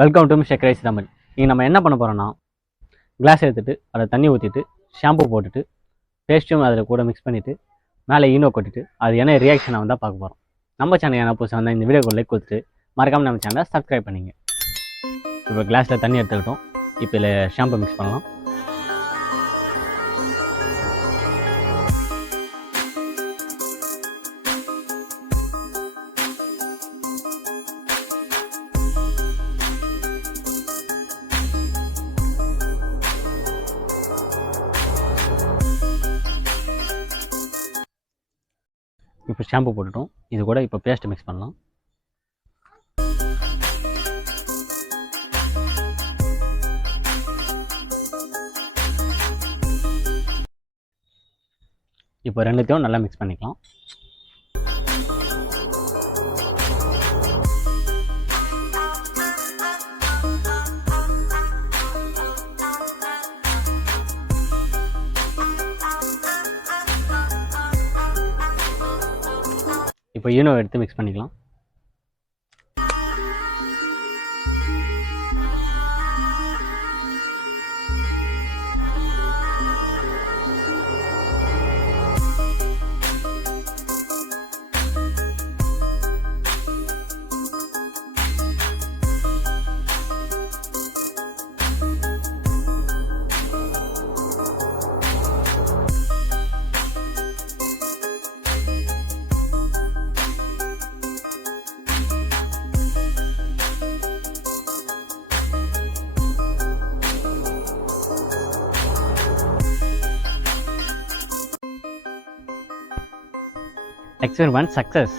Welcome to mister Crazy Tamil. இங்கே நம்ம என்ன பண்ண போகிறோம்னா, கிளாஸ் எடுத்துகிட்டு அதில் தண்ணி ஊற்றிட்டு ஷாம்பு போட்டுட்டு பேஸ்ட்டும் அதில் கூட மிக்ஸ் பண்ணிவிட்டு மேலே ஈனோ கொட்டிட்டு அது என்ன ரியாக்ஷனை வந்தால் பார்க்க போகிறோம். நம்ம சேனல் என்ன புதுசாக வந்தால் இந்த வீடியோக்கு லைக் கொடுத்துட்டு மறக்காமல் நம்ம சேனலை சப்ஸ்கிரைப் பண்ணிங்க. இப்போ கிளாஸில் தண்ணி எடுத்துக்கிட்டோம். இப்போ இதில் ஷாம்பு மிக்ஸ் பண்ணலாம். இப்போ ஷாம்பு போட்டுட்டோம். இது கூட இப்போ பேஸ்ட் மிக்ஸ் பண்ணலாம். இப்போ ரெண்டுத்தையும் நல்லா மிக்ஸ் பண்ணிக்கலாம். இப்போ ஈனோ எடுத்து மிக்ஸ் பண்ணிக்கலாம். Experiment success.